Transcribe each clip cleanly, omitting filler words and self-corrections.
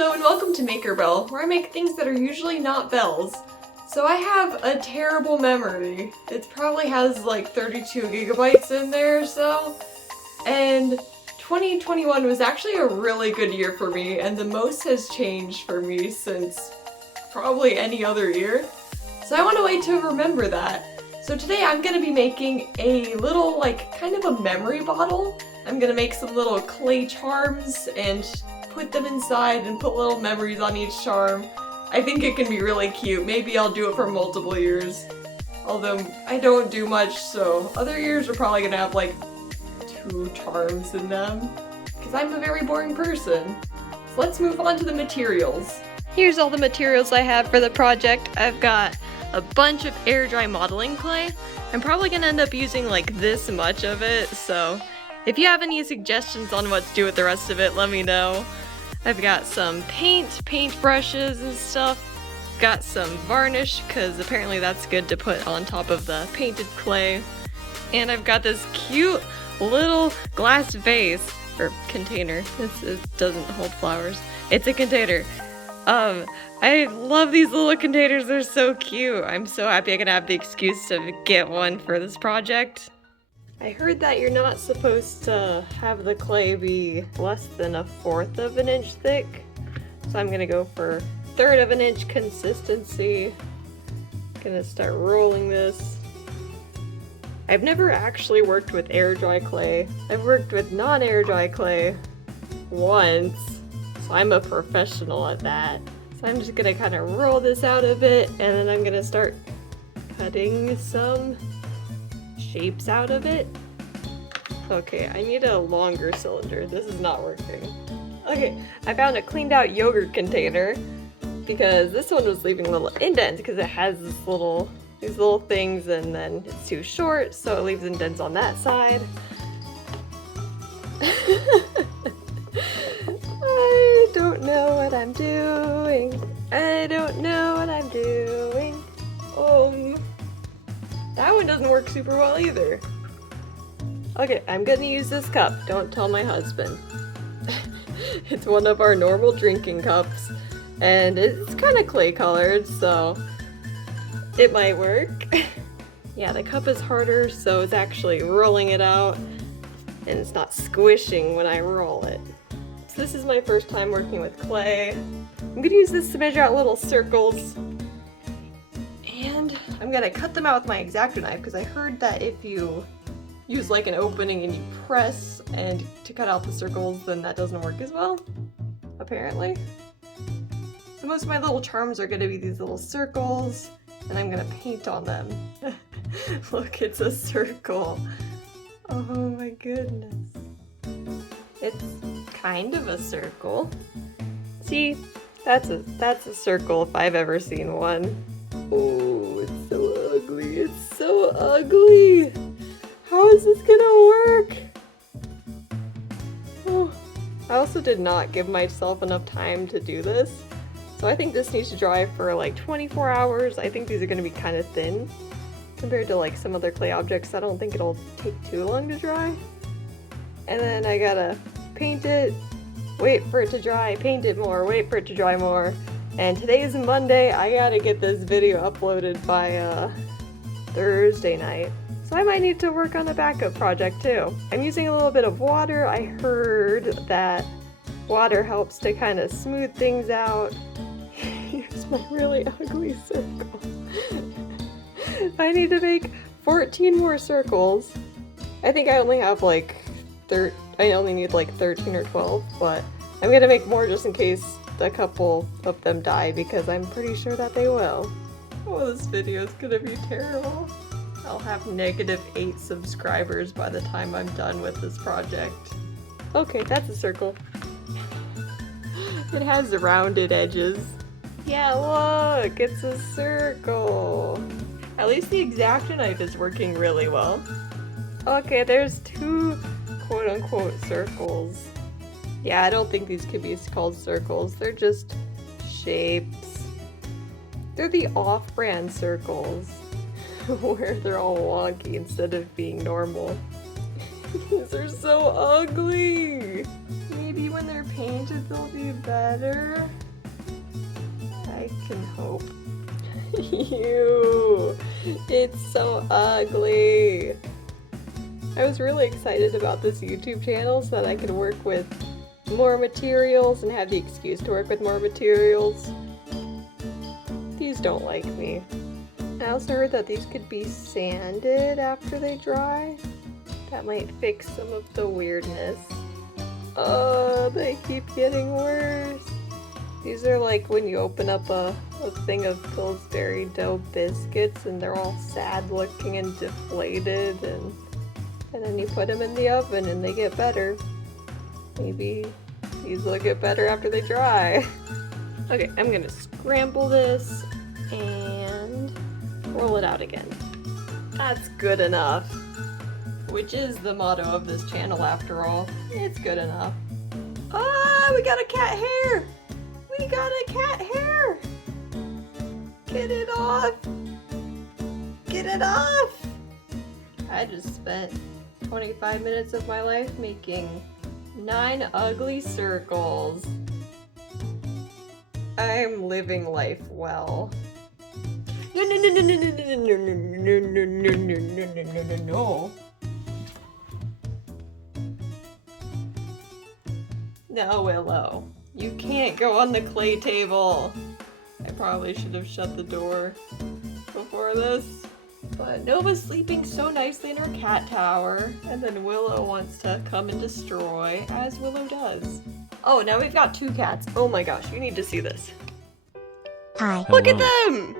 Hello and welcome to Maker Bell, where I make things that are usually not bells. So I have a terrible memory. It probably has like 32 gigabytes in there or so. And 2021 was actually a really good year for me, and the most has changed for me since probably any other year. So I want a way to remember that. So today I'm going to be making a little, kind of a memory bottle. I'm going to make some little clay charms and put them inside and put little memories on each charm. I think it can be really cute. Maybe I'll do it for multiple years. Although I don't do much, so other years are probably going to have like 2 charms in them. Because I'm a very boring person. So let's move on to the materials. Here's all the materials I have for the project. I've got a bunch of air dry modeling clay. I'm probably going to end up using like this much of it, so if you have any suggestions on what to do with the rest of it, let me know. I've got some paint brushes and stuff. Got some varnish, because apparently that's good to put on top of the painted clay. And I've got this cute little glass vase, or container. This doesn't hold flowers. It's a container. I love these little containers, they're so cute. I'm so happy I can have the excuse to get one for this project. I heard that you're not supposed to have the clay be less than 1/4 of an inch thick. So I'm gonna go for 1/3 of an inch consistency. Gonna start rolling this. I've never actually worked with air dry clay. I've worked with non-air dry clay once. So I'm a professional at that. So I'm just gonna kind of roll this out a bit, and then I'm gonna start cutting some shapes out of it. Okay, I need a longer cylinder. This is not working. Okay, I found a cleaned out yogurt container because this one was leaving little indents because it has these little things, and then it's too short, so it leaves indents on that side. I don't know what I'm doing. I don't know what I'm doing. That one doesn't work super well either. Okay, I'm gonna use this cup. Don't tell my husband. It's one of our normal drinking cups, and it's kind of clay colored, so it might work. Yeah, the cup is harder, so it's actually rolling it out, and it's not squishing when I roll it. So this is my first time working with clay. I'm gonna use this to measure out little circles. And I'm gonna cut them out with my X-Acto knife because I heard that if you use like an opening and you press and to cut out the circles, then that doesn't work as well, apparently. So most of my little charms are gonna be these little circles, and I'm gonna paint on them. Look, it's a circle. Oh my goodness. It's kind of a circle. See, that's a circle if I've ever seen one. Oh, it's so ugly. It's so ugly. How is this gonna work? Oh, I also did not give myself enough time to do this. So I think this needs to dry for like 24 hours. I think these are gonna be kind of thin compared to like some other clay objects. I don't think it'll take too long to dry. And then I gotta paint it, wait for it to dry, paint it more, wait for it to dry more. And today is Monday. I gotta get this video uploaded by Thursday night. So I might need to work on a backup project too. I'm using a little bit of water. I heard that water helps to kind of smooth things out. Here's my really ugly circle. I need to make 14 more circles. I think I only have like I only need like 13 or 12, but I'm gonna make more just in case a couple of them die, because I'm pretty sure that they will. Oh, this video is gonna be terrible. I'll have -8 subscribers by the time I'm done with this project. Okay, that's a circle. It has rounded edges. Yeah, look, it's a circle. At least the X-Acto knife is working really well. Okay, there's 2 quote-unquote circles. Yeah, I don't think these could be called circles. They're just shapes. They're the off-brand circles, where they're all wonky instead of being normal. These are so ugly! Maybe when they're painted they'll be better? I can hope. Ew, it's so ugly. I was really excited about this YouTube channel so that I could work with more materials and have the excuse to work with more materials. These don't like me. I also heard that these could be sanded after they dry. That might fix some of the weirdness. Oh, they keep getting worse. These are like when you open up a thing of Pillsbury dough biscuits and they're all sad looking and deflated, and then you put them in the oven and they get better. Maybe these will get better after they dry. Okay, I'm gonna scramble this and roll it out again. That's good enough. Which is the motto of this channel after all. It's good enough. Ah, we got a cat hair! We got a cat hair! Get it off! Get it off! I just spent 25 minutes of my life making 9 ugly circles. I'm living life well. No, no, no, no, no, no, no, no, no, no, no, no, no, no, no, no. No, Willow. You can't go on the clay table. I probably should have shut the door before this. But Nova's sleeping so nicely in her cat tower, and then Willow wants to come and destroy, as Willow does. Oh, now we've got 2 cats. Oh my gosh, you need to see this. Hi. Look at them!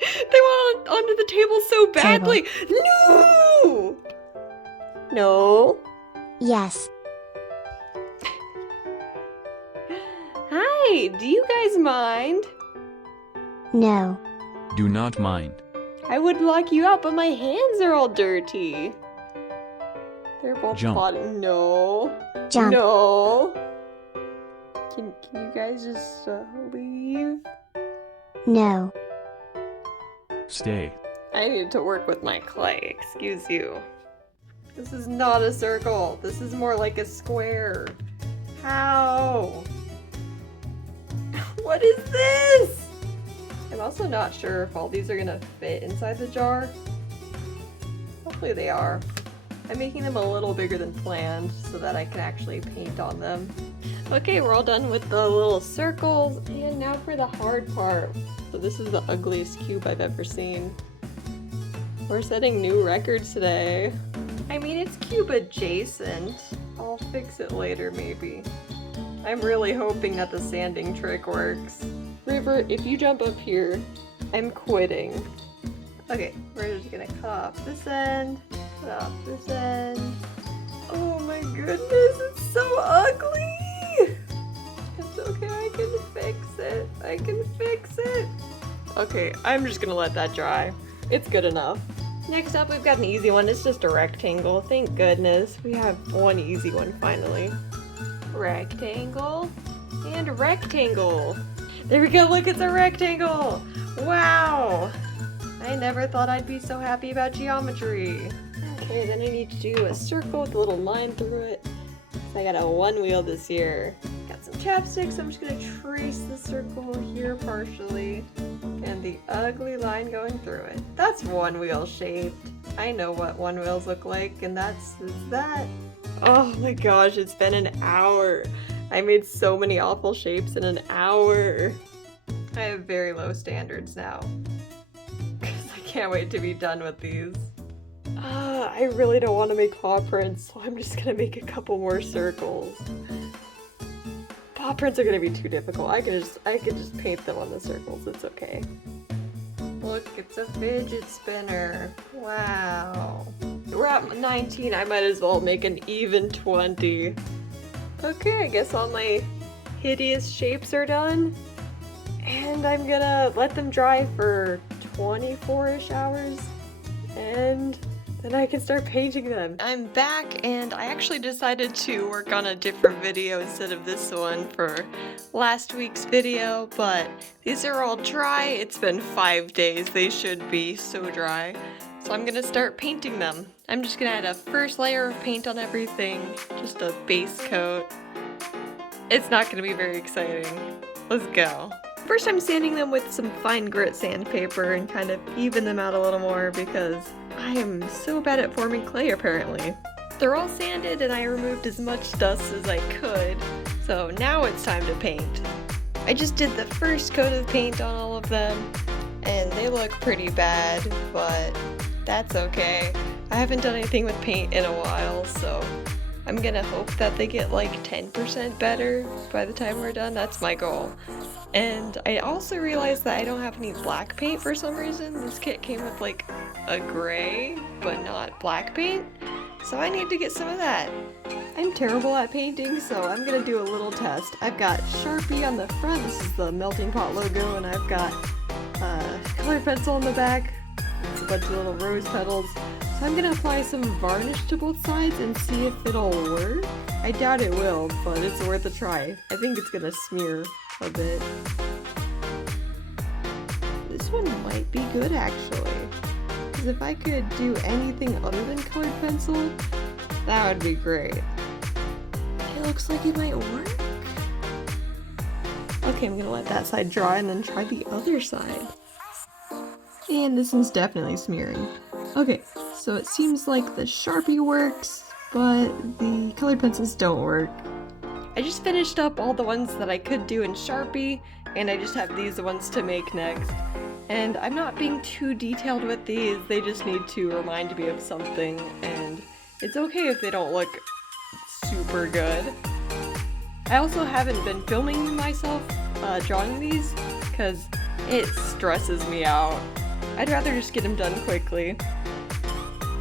They went onto the table so badly! No! No. Yes. Hi, do you guys mind? No. Do not mind. I would lock you out, but my hands are all dirty. They're both Jump. plotting. No. Jump. No. Can you guys just leave? No. Stay. I need to work with my clay, excuse you. This is not a circle. This is more like a square. How? What is this? I'm also not sure if all these are gonna fit inside the jar. Hopefully they are. I'm making them a little bigger than planned so that I can actually paint on them. Okay, we're all done with the little circles, and now for the hard part. So this is the ugliest cube I've ever seen. We're setting new records today. I mean, it's cube adjacent. I'll fix it later, maybe. I'm really hoping that the sanding trick works. River, if you jump up here, I'm quitting. Okay, we're just gonna cut off this end, cut off this end. Oh my goodness, it's so ugly! It's okay, I can fix it. I can fix it. Okay, I'm just gonna let that dry. It's good enough. Next up, we've got an easy one. It's just a rectangle. Thank goodness. We have one easy one finally. Rectangle and rectangle. There we go, look, it's a rectangle! Wow! I never thought I'd be so happy about geometry. Okay, then I need to do a circle with a little line through it. So I got a 1 wheel this year. Got some chapstick, so I'm just gonna trace the circle here partially. And the ugly line going through it. That's 1 wheel shaped. I know what 1 wheels look like, and that's that. Oh my gosh, it's been an hour. I made so many awful shapes in an hour. I have very low standards now. Because I can't wait to be done with these. I really don't want to make paw prints, so I'm just gonna make a couple more circles. Paw prints are gonna be too difficult. I can just paint them on the circles, it's okay. Look, it's a fidget spinner. Wow. We're at 19, I might as well make an even 20. Okay, I guess all my hideous shapes are done. And I'm gonna let them dry for 24-ish hours. And then I can start painting them. I'm back, and I actually decided to work on a different video instead of this one for last week's video, but these are all dry. It's been 5 days. They should be so dry. So I'm gonna start painting them. I'm just gonna add a first layer of paint on everything, just a base coat. It's not gonna be very exciting. Let's go. First I'm sanding them with some fine grit sandpaper and kind of even them out a little more because I am so bad at forming clay apparently. They're all sanded and I removed as much dust as I could, so now it's time to paint. I just did the first coat of paint on all of them and they look pretty bad, but that's okay. I haven't done anything with paint in a while, so I'm gonna hope that they get like 10% better by the time we're done. That's my goal. And I also realized that I don't have any black paint for some reason. This kit came with like a gray, but not black paint. So I need to get some of that. I'm terrible at painting, so I'm gonna do a little test. I've got Sharpie on the front. This is the Melting Pot logo, and I've got colored pencil on the back. It's a bunch of little rose petals. So I'm gonna apply some varnish to both sides and see if it'll work. I doubt it will, but it's worth a try. I think it's gonna smear a bit. This one might be good actually. Because if I could do anything other than colored pencil, that would be great. It looks like it might work. Okay, I'm gonna let that side dry and then try the other side. And this one's definitely smearing. Okay, so it seems like the Sharpie works, but the colored pencils don't work. I just finished up all the ones that I could do in Sharpie, and I just have these ones to make next. And I'm not being too detailed with these, they just need to remind me of something, and it's okay if they don't look super good. I also haven't been filming myself drawing these, because it stresses me out. I'd rather just get them done quickly.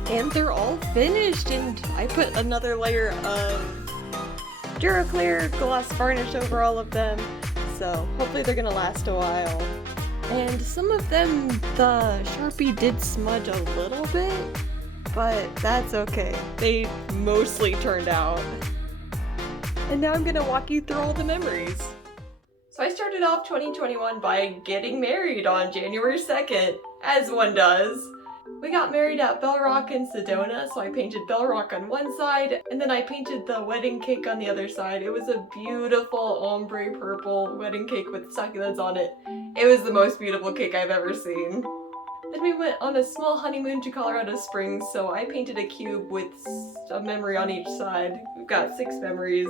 And they're all finished, and I put another layer of Duraclear gloss varnish over all of them, so hopefully they're gonna last a while. And some of them, the Sharpie did smudge a little bit, but that's okay. They mostly turned out. And now I'm gonna walk you through all the memories. So I started off 2021 by getting married on January 2nd, as one does. We got married at Bell Rock in Sedona, so I painted Bell Rock on one side, and then I painted the wedding cake on the other side. It was a beautiful ombre purple wedding cake with succulents on it. It was the most beautiful cake I've ever seen. Then we went on a small honeymoon to Colorado Springs, so I painted a cube with a memory on each side. We've got 6 memories.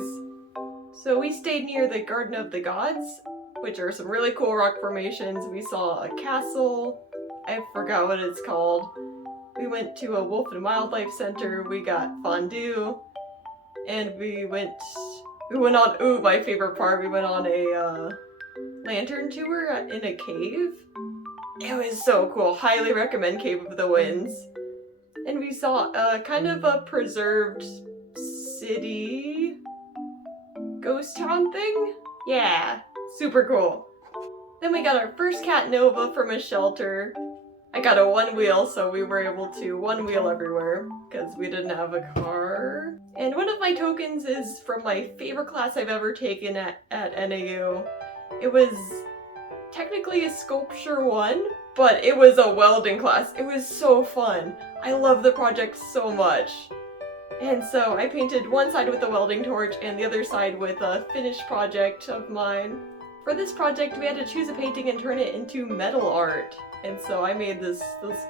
So we stayed near the Garden of the Gods, which are some really cool rock formations. We saw a castle. I forgot what it's called. We went to a wolf and wildlife center. We got fondue, and we went on, ooh, my favorite part, we went on a lantern tour in a cave. It was so cool. Highly recommend Cave of the Winds. And we saw kind of a preserved city ghost town thing. Yeah, super cool. Then we got our first cat Nova from a shelter. I got a one wheel, so we were able to one wheel everywhere because we didn't have a car. And one of my tokens is from my favorite class I've ever taken at NAU. It was technically a sculpture one, but it was a welding class. It was so fun. I love the project so much. And so I painted one side with a welding torch and the other side with a finished project of mine. For this project, we had to choose a painting and turn it into metal art. And so I made this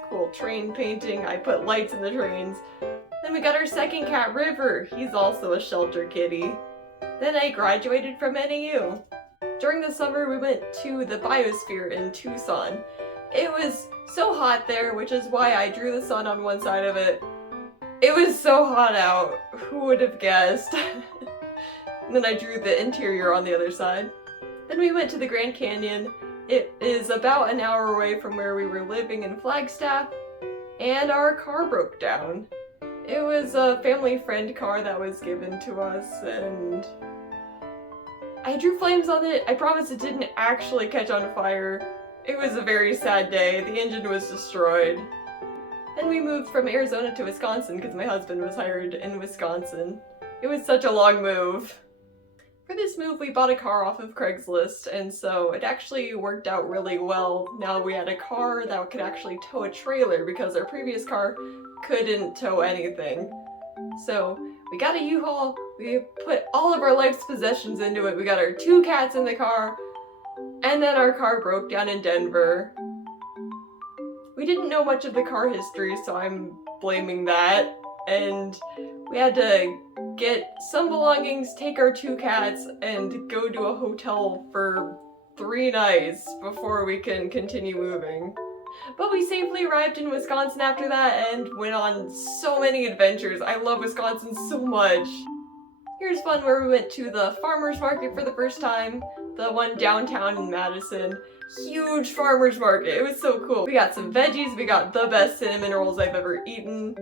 cool train painting. I put lights in the trains. Then we got our second cat, River. He's also a shelter kitty. Then I graduated from NAU. During the summer, we went to the Biosphere in Tucson. It was so hot there, which is why I drew the sun on one side of it. It was so hot out. Who would have guessed? And then I drew the interior on the other side. Then we went to the Grand Canyon. It is about an hour away from where we were living in Flagstaff, and our car broke down. It was a family friend car that was given to us, and I drew flames on it. I promise it didn't actually catch on fire. It was a very sad day. The engine was destroyed. Then we moved from Arizona to Wisconsin because my husband was hired in Wisconsin. It was such a long move. For this move, we bought a car off of Craigslist, and so it actually worked out really well. Now we had a car that could actually tow a trailer because our previous car couldn't tow anything. So we got a U-Haul, We put all of our life's possessions into it. We got our 2 cats in the car, and then our car broke down in Denver. We didn't know much of the car history, so I'm blaming that. And we had to get some belongings, take our 2 cats, and go to a hotel for 3 nights before we can continue moving. But we safely arrived in Wisconsin after that and went on so many adventures. I love Wisconsin so much. Here's fun where we went to the farmer's market for the first time, the one downtown in Madison. Huge farmer's market, it was so cool. We got some veggies, we got the best cinnamon rolls I've ever eaten.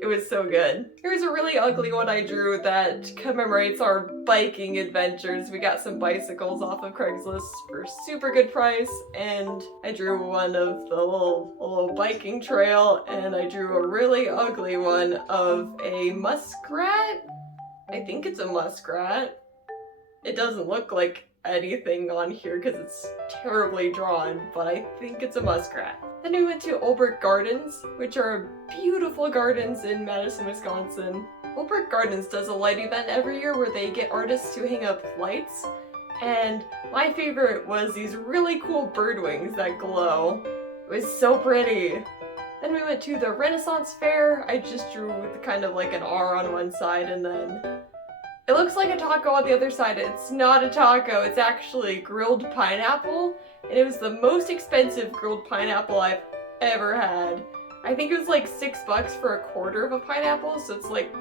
It was so good. Here's a really ugly one I drew that commemorates our biking adventures. We got some bicycles off of Craigslist for super good price, and I drew one of the little biking trail, and I drew a really ugly one of a muskrat. I think it's a muskrat. It doesn't look like anything on here because it's terribly drawn, but I think it's a muskrat. Then we went to Olbert Gardens, which are beautiful gardens in Madison, Wisconsin. Olbert Gardens does a light event every year where they get artists to hang up lights, and my favorite was these really cool bird wings that glow. It was so pretty. Then we went to the Renaissance Fair. I just drew with kind of like an R on one side, and then it looks like a taco on the other side. It's not a taco, it's actually grilled pineapple, and it was the most expensive grilled pineapple I've ever had. I think it was like $6 for a quarter of a pineapple, so it's like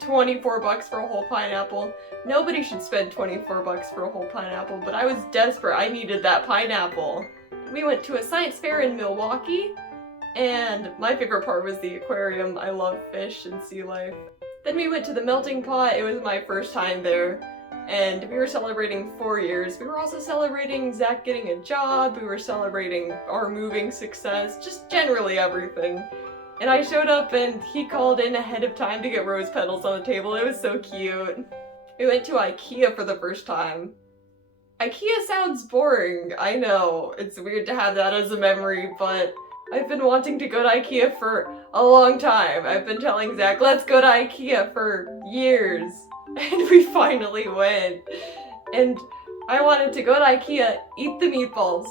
$24 for a whole pineapple. Nobody should spend $24 for a whole pineapple, but I was desperate. I needed that pineapple. We went to a science fair in Milwaukee, and my favorite part was the aquarium. I love fish and sea life. Then we went to the melting pot. It was my first time there, and we were celebrating 4 years. We were also celebrating Zach getting a job. We were celebrating our moving success, just generally everything. And I showed up and he called in ahead of time to get rose petals on the table. It was so cute. We went to IKEA for the first time. IKEA sounds boring. I know, it's weird to have that as a memory, but I've been wanting to go to IKEA for a long time. I've been telling Zach, let's go to IKEA for years. And we finally went. And I wanted to go to IKEA, eat the meatballs.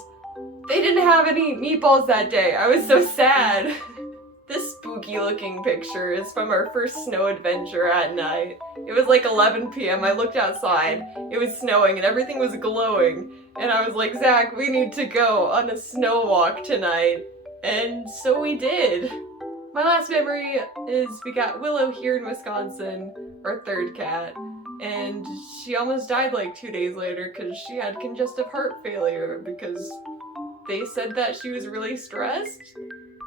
They didn't have any meatballs that day. I was so sad. This spooky looking picture is from our first snow adventure at night. It was like 11 p.m. I looked outside. It was snowing and everything was glowing. And I was like, Zach, we need to go on a snow walk tonight. And so we did. My last memory is we got Willow here in Wisconsin, our 3rd cat, and she almost died like 2 days later because she had congestive heart failure because they said that she was really stressed,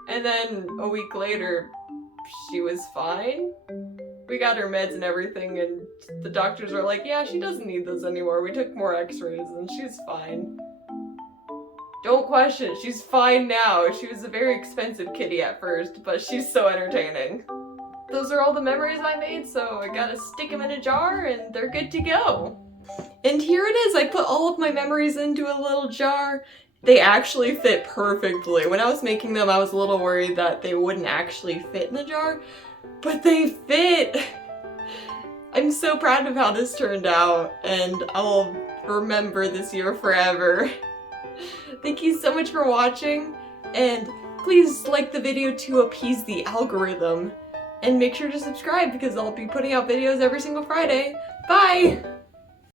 and then a week later she was fine. We got her meds and everything, and the doctors were like, yeah, she doesn't need those anymore. We took more x-rays and she's fine. Don't question it, she's fine now. She was a very expensive kitty at first, but she's so entertaining. Those are all the memories I made, so I gotta stick them in a jar and they're good to go. And here it is, I put all of my memories into a little jar. They actually fit perfectly. When I was making them, I was a little worried that they wouldn't actually fit in the jar, but they fit! I'm so proud of how this turned out, and I'll remember this year forever. Thank you so much for watching, and please like the video to appease the algorithm, and make sure to subscribe because I'll be putting out videos every single Friday. Bye!